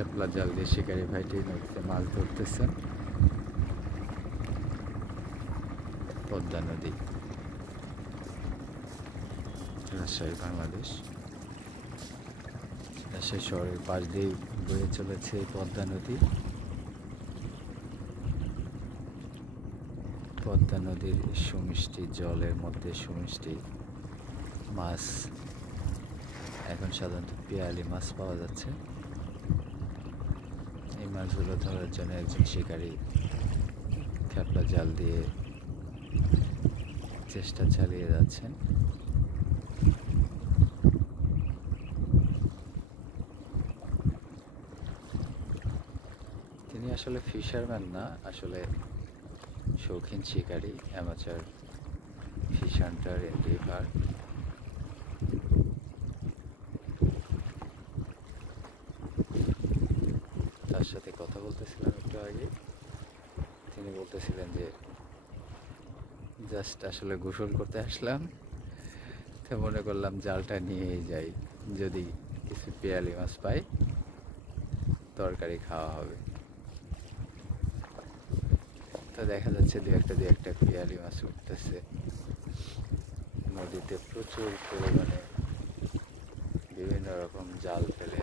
খেপলা জাল দিয়ে শিকারি ভাইটি নদীতে মাছ ধরতেছেন। পদ্মা নদী, রাজশাহী, বাংলাদেশ। রাজশাহী শহরের পাশ দিয়ে বয়ে চলেছে পদ্মা নদী। পদ্মা নদীর সুমিষ্টি জলের মধ্যে সুমিষ্টি মাছ, এখন সাধারণত পিয়ালি মাছ পাওয়া যাচ্ছে। এই মাছগুলো ধরার জন্য একজন শিকারী খেপলা জাল দিয়ে চেষ্টা চালিয়ে যাচ্ছেন। তিনি আসলে ফিশারম্যান না, আসলে শৌখিন শিকারী, amateur fish Hunter in river. তার সাথে কথা বলতেছিলাম একটু আগে। তিনি বলতেছিলেন যে জাস্ট আসলে গোসল করতে আসলাম, তো মনে করলাম জালটা নিয়েই যাই, যদি কিছু পিয়ালি মাছ পাই তরকারি খাওয়া হবে। তো দেখা যাচ্ছে দু একটা পিয়ালি মাছ উঠতেছে নদীতে। প্রচুর পরিমাণে বিভিন্ন রকম জাল ফেলে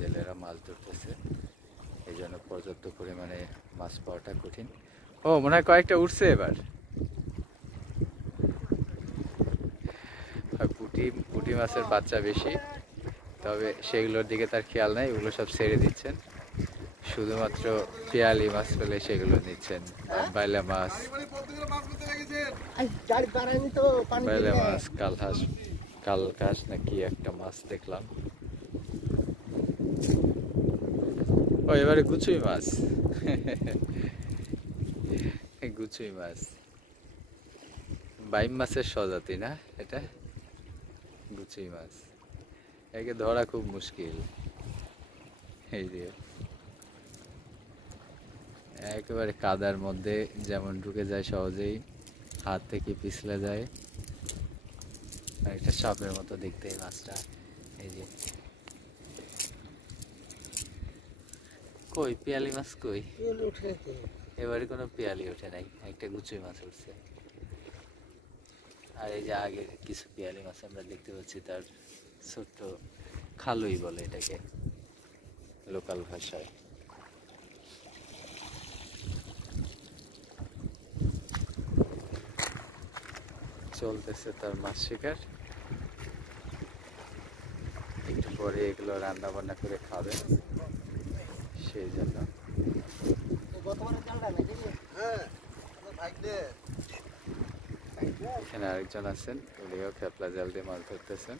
জেলেরা মাছ ধরতেছে, এই জন্য পর্যাপ্ত পরিমাণে মাছ পাওয়াটা কঠিন। ও মনে হয় কয়েকটা উঠছে এবার। পুঁটি মাছের বাচ্চা বেশি, তবে সেগুলোর দিকে তার খেয়াল নাই, ওগুলো সব ছেড়ে দিচ্ছেন। শুধুমাত্র পিয়ালি মাছ পেলে সেগুলো নিচ্ছেন। বাইলা মাছ, বাইলা মাছ, কালহাঁস না কি একটা মাছ দেখলাম। ও এবারে গুচুই মাছ। গুচুই মাছ বাইম মাছের স্বজাতি না এটা, গুচুই মাছ। একে ধরা খুব মুশকিল। এই যে একেবারে কাদার মধ্যে যেমন ঢুকে যায় সহজেই, হাত থেকে পিছলে যায়, একটা সাপের মতো দেখতে এই মাছটা। এই যে কই পিয়ালি মাছ কই? এবারে কোনো পিয়ালি ওঠে নাই, একটা গুচুই মাছ উঠছে। আর এই যে আগে কিছু পিয়ালি মাছ আমরা দেখতে পাচ্ছি, তার ছোট্ট খালুই বলে এটাকে লোকাল ভাষায়। চলতেছে তার মাছ শিকার। একটু পরে এগুলো রান্না বান্না করে খাবে, সেই জন্য। এখানে আরেকজন আছেন, উনিও খেপলা জাল দিয়ে মাছ ধরতেছেন।